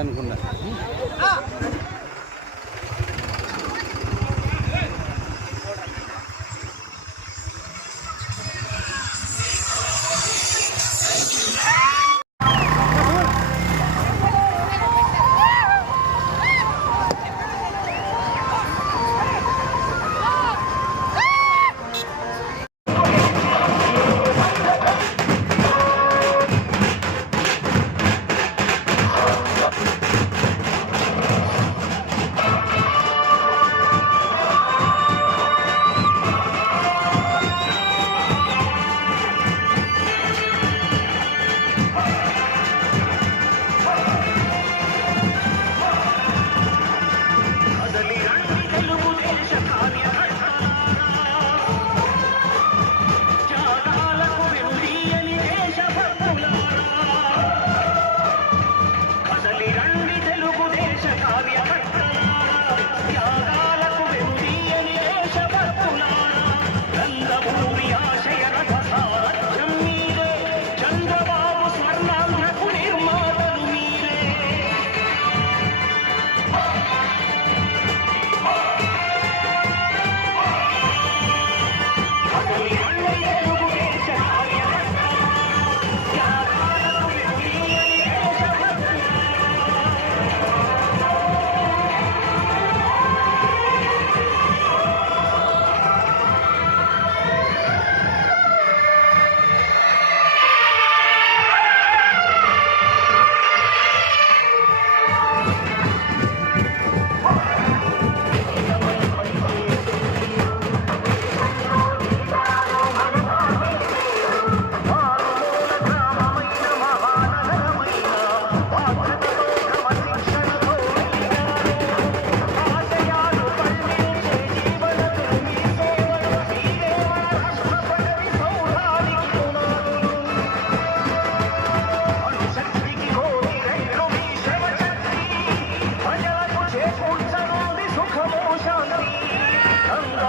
అనుకున్నా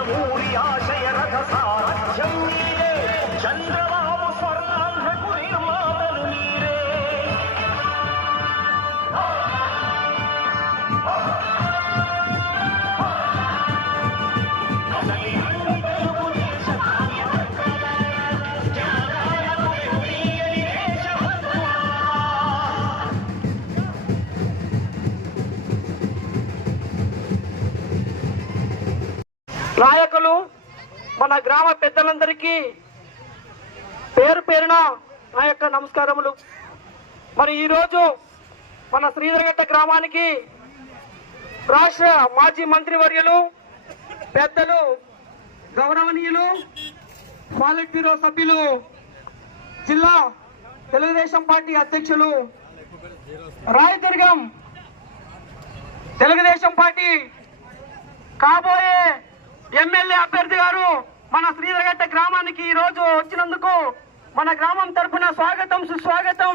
చంద్రబాబు మన గ్రామ పెద్దలందరికీ పేరు పేరున నా యొక్క నమస్కారములు. మరి ఈరోజు మన శ్రీధరగట్ట గ్రామానికి రాష్ట్ర మాజీ మంత్రివర్యులు పెద్దలు గౌరవనీయులు పాలిట్ బ్యూరో సభ్యులు జిల్లా తెలుగుదేశం పార్టీ అధ్యక్షులు రాయదుర్గం తెలుగుదేశం పార్టీ కాబోయే ఎమ్మెల్యే అభ్యర్థి గారు మన శ్రీధరగట్ట గ్రామానికి ఈ రోజు వచ్చినందుకు మన గ్రామం తరఫున స్వాగతం సుస్వాగతం.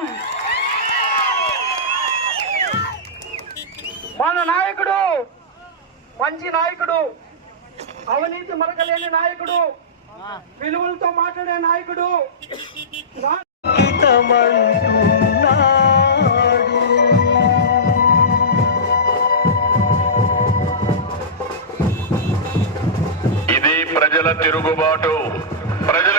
మన నాయకుడు మంచి నాయకుడు అవినీతి మరకలేని నాయకుడు విలువలతో మాట్లాడే నాయకుడు ప్రజల తిరుగుబాటు. ప్రజల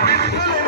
people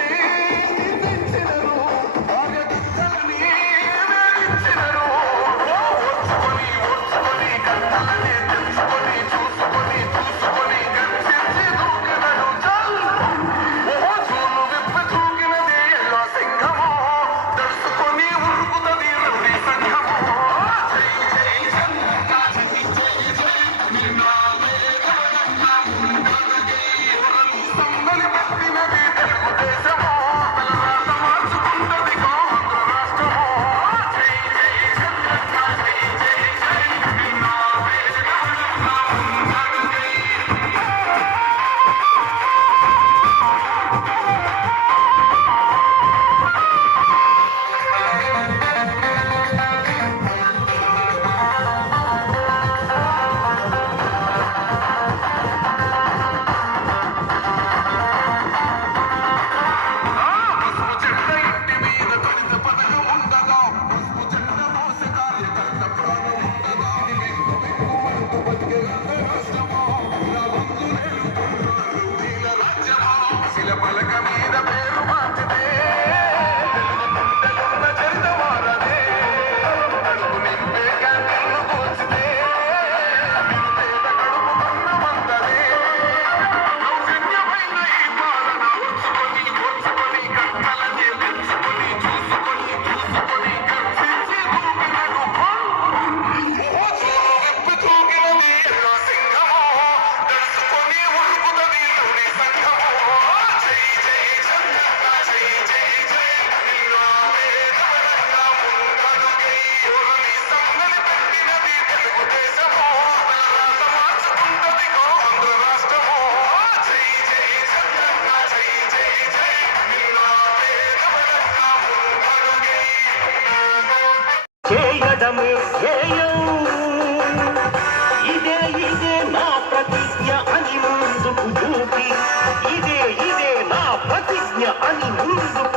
Эта песня не нем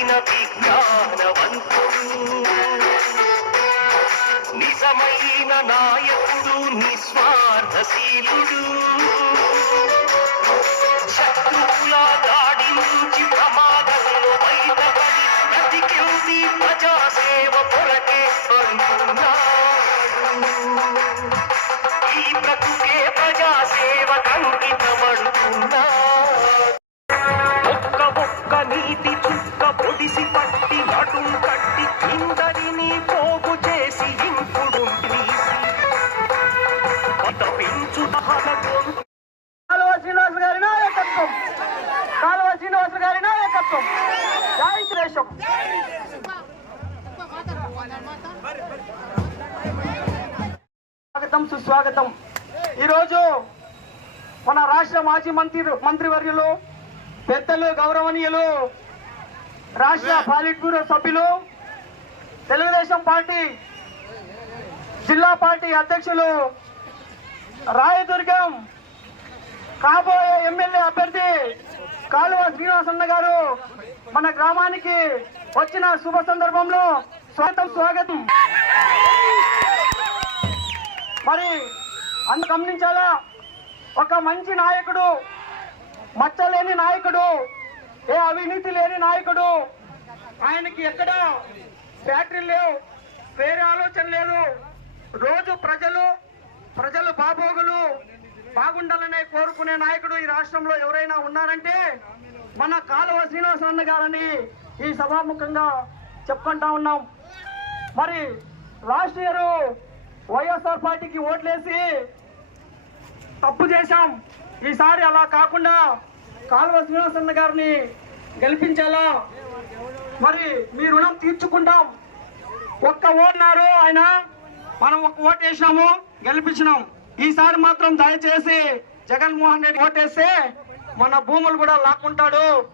పొందిన విజ్ఞానవంతుడు నిజమైన నాయకుడు నిస్వార్థశీలుడు. శత్రువుల దాడి నుంచి ప్రమాదంలో బయటపడి బ్రతికింది ప్రజాసేవ కొరకే అంటున్నాడు. ఈ ప్రకృతి ఆచార్యులు పెద్దలు గౌరవనీయులు రాష్ట్ర పాలిట్ బ్యూరో సభ్యులు తెలుగుదేశం పార్టీ జిల్లా పార్టీ అధ్యక్షులు రాయదుర్గం కాబోయే ఎమ్మెల్యే అభ్యర్థి కాలువ శ్రీనివాసన్న గారు మన గ్రామానికి వచ్చిన శుభ సందర్భంలో స్వాగతం స్వాగతం. మరి అంత గమనించాలా? ఒక మంచి నాయకుడు మచ్చలేని నాయకుడు ఏ అవినీతి లేని నాయకుడు. ఆయనకి ఎక్కడ ఫ్యాక్టరీ లేవు వేరే ఆలోచన లేదు. రోజు ప్రజలు ప్రజలు బాబోగులు బాగుండాలనే కోరుకునే నాయకుడు ఈ రాష్ట్రంలో ఎవరైనా ఉన్నారంటే మన కాలువ శ్రీనివాసన్న గారని ఈ సభాముఖంగా చెప్పుకుంటా ఉన్నాం. మరి లాస్ట్ ఇయర్ వైఎస్ఆర్ పార్టీకి ఓట్లేసి తప్పు చేశాం. ఈసారి అలా కాకుండా కాలువ శ్రీనివాసన్న గారిని గెలిపించాలా మరి మీ రుణం తీర్చుకుంటాం. ఒక్క ఓటున్నారు ఆయన మనం ఒక ఓటు వేసినాము గెలిపించినాం. ఈసారి మాత్రం దయచేసి జగన్మోహన్ రెడ్డి ఓటేస్తే మన భూములు కూడా లాక్కుంటాడు.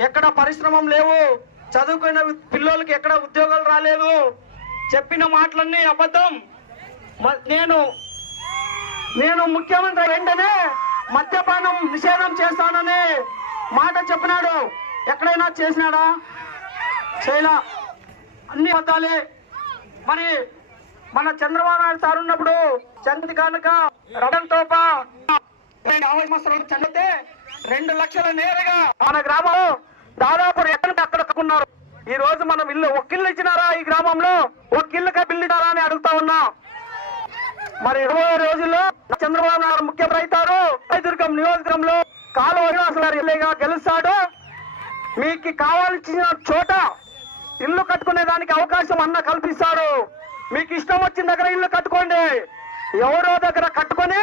ఎక్కడ పరిశ్రమం లేవు చదువుకున్న పిల్లలకి ఎక్కడ ఉద్యోగాలు రాలేదు. చెప్పిన మాటలన్నీ అబద్ధం. మ- నేను నేను ముఖ్యమంత్రి వెంటనే మద్యపానం నిషేధం చేస్తానని మాట చెప్పినాడు. ఎక్కడైనా చేసినాడా? చేయలా. అన్ని అబద్ధాలే మరి మన చంద్రబాబు నాయుడు సార్ ఉన్నప్పుడు చంద్ర కనుక రడన్ తోప చదివితే రెండు లక్షల నేరుగా మన గ్రామంలో దాదాపు ఎక్కడికి అక్కడ కట్టుకున్నారు. ఈ రోజు మనం ఇల్లు ఒక ఇల్లు ఇచ్చినారా ఈ గ్రామంలో? ఒక ఇల్లుగా బిల్లు ఇచ్చారా అని అడుగుతా ఉన్నా. మరి ఇరవై రోజుల్లో చంద్రబాబు నాయుడు ముఖ్యమంత్రి అవుతారు దుర్గం నియోజకవర్గంలో కాలువ శ్రీనివాస గారు ఎమ్మెల్యేగా గెలుస్తాడు. మీకు కావాల్సిన చోట ఇల్లు కట్టుకునే దానికి అవకాశం అన్న కల్పిస్తాడు. మీకు ఇష్టం వచ్చిన దగ్గర ఇల్లు కట్టుకోండి. ఎవరో దగ్గర కట్టుకొని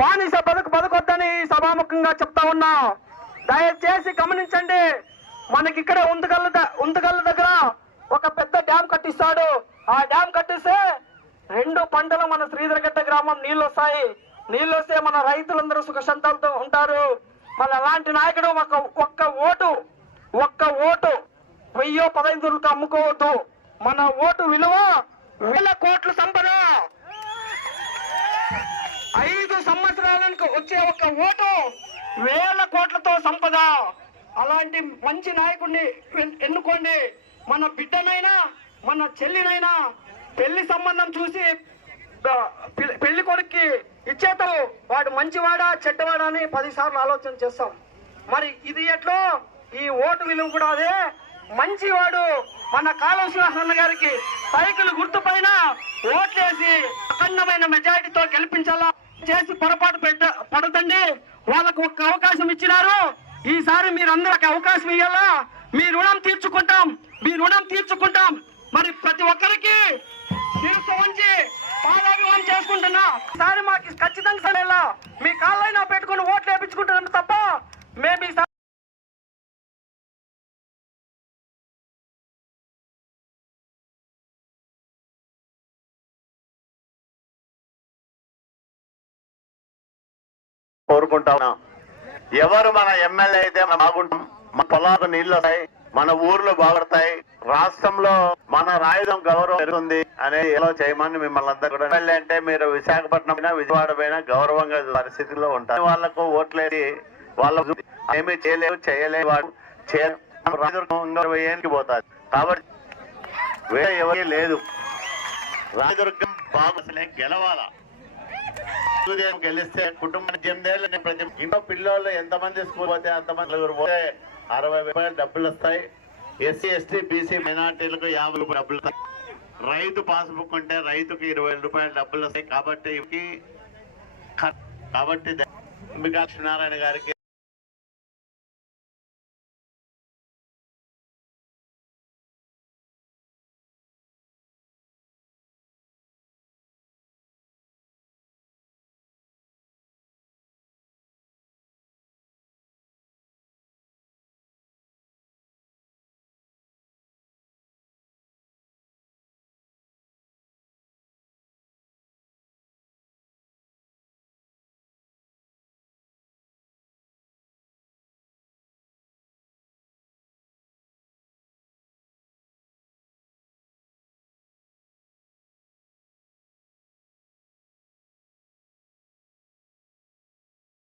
బానిస బతుకు బతుకొద్దని సభాముఖంగా చెప్తా ఉన్నా. దయచేసి గమనించండి. మనకి ఇక్కడ ఉందగల్ల ఉందగల్ల దగ్గర ఒక పెద్ద డ్యామ్ కట్టిస్తాడు. ఆ డ్యామ్ కట్టిస్తే రెండు పంటలు మన శ్రీధరగట్ట గ్రామం నీళ్ళు వస్తాయి. నీళ్ళు వస్తే మన రైతులందరూ సుఖశాంతాలతో ఉంటారు. మన అలాంటి నాయకుడు ఒక ఒక్క ఓటు ఒక్క ఓటు వెయ్యో పదహైదులకు అమ్ముకోవద్దు. మన ఓటు విలువ వేల కోట్లు సంపద. ఐదు సంవత్సరాలకు వచ్చే ఒక ఓటు వేల కోట్లతో సంపద. అలాంటి మంచి నాయకుడిని ఎన్నుకోండి. మన బిడ్డనైనా మన చెల్లినైనా పెళ్ళి సంబంధం చూసి పెళ్ళి- కొడుక్కి వాడు మంచివాడా చెడ్డవాడా అని పదిసార్లు ఆలోచన చేస్తాం. మరి ఇది ఎట్లో? ఈ ఓటు విలువ కూడా అదే. మంచివాడు మన కాళేశ్వర గారికి సైకిల్ గుర్తుపైన ఓట్లేసి అఖండమైన మెజారిటీతో గెలిపించాలా? చేసి పొరపాటు పెట్ట పడదండి వాళ్ళకు ఒక్క అవకాశం ఇచ్చినారు. ఈసారి మీరందరికి అవకాశం ఇవ్వాలా మీ రుణం తీర్చుకుంటాం. మీ రుణం తీర్చుకుంటాం. కోరుకుంటా. ఉన్నాం ఎవరు మన ఎమ్మెల్యే అయితే మనం బాగుంటాం మన పొలాలకు నీళ్ళు వస్తాయి మన ఊర్లు బాగుపడతాయి రాష్ట్రంలో మన రాయుధం గౌరవం పెరుగుతుంది అనేది ఎలా చేయమని మిమ్మల్ని అందరూ కూడా ఎమ్మెల్యే అంటే మీరు విశాఖపట్నం అయినా విజయవాడ పోయినా గౌరవంగా పరిస్థితిలో ఉంటారు. వాళ్ళకు ఓట్లేసి వాళ్ళకు ఏమీ చేయలేవు చేయలేవు వాడు చే- పోతారు. కాబట్టి వేరే ఎవరి లేదు. రాజదుర్గం బాబు అసలే గెలవాలా? ఉదయం గెలిస్తే కుటుంబానికి ఎనిమిదేళ్ళు ప్రతి ఇంట్లో పిల్లలు ఎంతమంది స్కూల్ పోతే అంతమంది పోతే అరవై రూపాయలు డబ్బులు వస్తాయి. ఎస్సీ ఎస్టీ బీసీ మైనార్టీలకు యాభై రూపాయలు డబ్బులు వస్తాయి. రైతు పాస్బుక్ ఉంటే రైతుకి ఇరవై రూపాయలు డబ్బులు వస్తాయి. కాబట్టి ఇవి కాబట్టి ద- గారికి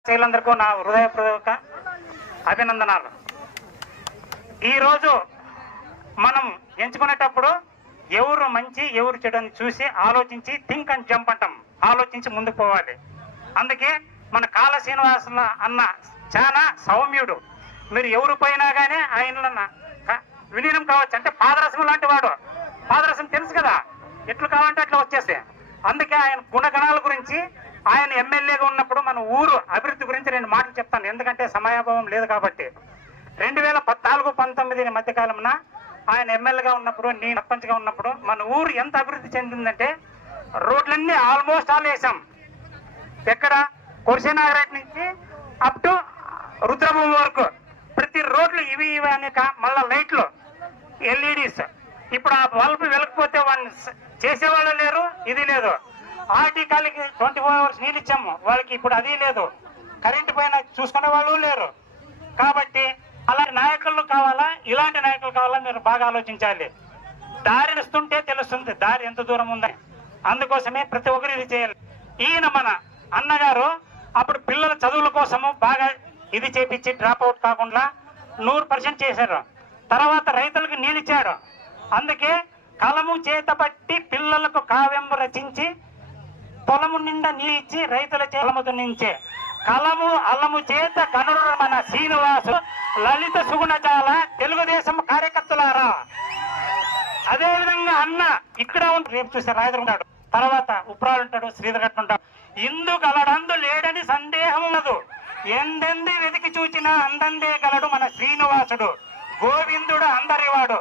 ప్రజలందరికీ నా హృదయపూర్వక అభినందనాలు. ఈరోజు మనం ఎంచుకునేటప్పుడు ఎవరు మంచి ఎవరు చెడు అని చూసి ఆలోచించి థింక్ అండ్ జంప్ అంటాం. ఆలోచించి ముందుకు పోవాలి. అందుకే మన కాల శ్రీనివాస అన్న చాలా సౌమ్యుడు. మీరు ఎవరు పోయినా కానీ ఆయన విలీనం కావచ్చు. అంటే పాదరసం లాంటి వాడు. పాదరసం తెలుసు కదా. ఎట్లు కావాలంటే అట్లా వచ్చేస్తే అందుకే ఆయన గుణగణాల గురించి ఆయన ఎమ్మెల్యేగా ఉన్నప్పుడు మన ఊరు అభివృద్ధి గురించి నేను మాటలు చెప్తాను. ఎందుకంటే సమయాభావం లేదు కాబట్టి. రెండు వేల పద్నాలుగు పంతొమ్మిది మధ్యకాలంన ఆయన ఎమ్మెల్యేగా ఉన్నప్పుడు నేను సర్పంచ్గా ఉన్నప్పుడు మన ఊరు ఎంత అభివృద్ధి చెందిందంటే రోడ్లన్నీ ఆల్మోస్ట్ ఆల్ వేసాం ఎక్కడ? కురిసినాగరేట్ నుంచి అప్ టు రుద్రభూమి వరకు. ప్రతి రోడ్లు ఇవి ఇవి అనేక మళ్ళీ మళ్ళా లైట్లు ఎల్ఈడీస్. ఇప్పుడు ఆ బల్బు వెలకపోతే వాళ్ళని చేసేవాళ్ళు లేరు ఇది లేదు. ఆర్టికల్కి ట్వంటీ ఫోర్ అవర్స్ నీళ్ళు ఇచ్చాము. వాళ్ళకి ఇప్పుడు అది లేదు. కరెంటు పైన చూసుకునే వాళ్ళు లేరు. కాబట్టి అలాంటి నాయకులు కావాలా? ఇలాంటి నాయకులు కావాలా మీరు బాగా ఆలోచించాలి. దారినిస్తుంటే తెలుస్తుంది. దారి ఎంత దూరం ఉందని అందుకోసమే ప్రతి ఒక్కరు ఇది చేయాలి. ఈయన మన అన్నగారు అప్పుడు పిల్లల చదువుల కోసము బాగా ఇది చేపించి డ్రాప్ అవుట్ కాకుండా నూరు పర్సెంట్ చేశారు. తర్వాత రైతులకు నీళ్ళిచ్చాడు అందుకే కలము చేత పట్టి పిల్లలకు కావ్యం రచించి పొలము నిండా నీళ్ళు ఇచ్చి రైతుల చేలము దున్నించే. కలము అల్లము చేత కనుడు మన శ్రీనివాసు లలిత సుగుణజాల తెలుగుదేశం కార్యకర్తలారా. అదే విధంగా అన్న ఇక్కడ ఉంటాడు రేపు చూస్తే రాయదురు ఉంటాడు. తర్వాత ఉప్రాలు ఉంటాడు శ్రీధర్ గట్టు ఉంటాడు. ఇందు గలడందు లేడని సందేహం ఉండదు ఎందెంది వెతికి చూచినా అందందే గలడు మన శ్రీనివాసుడు. గోవిందుడు అందరివాడు.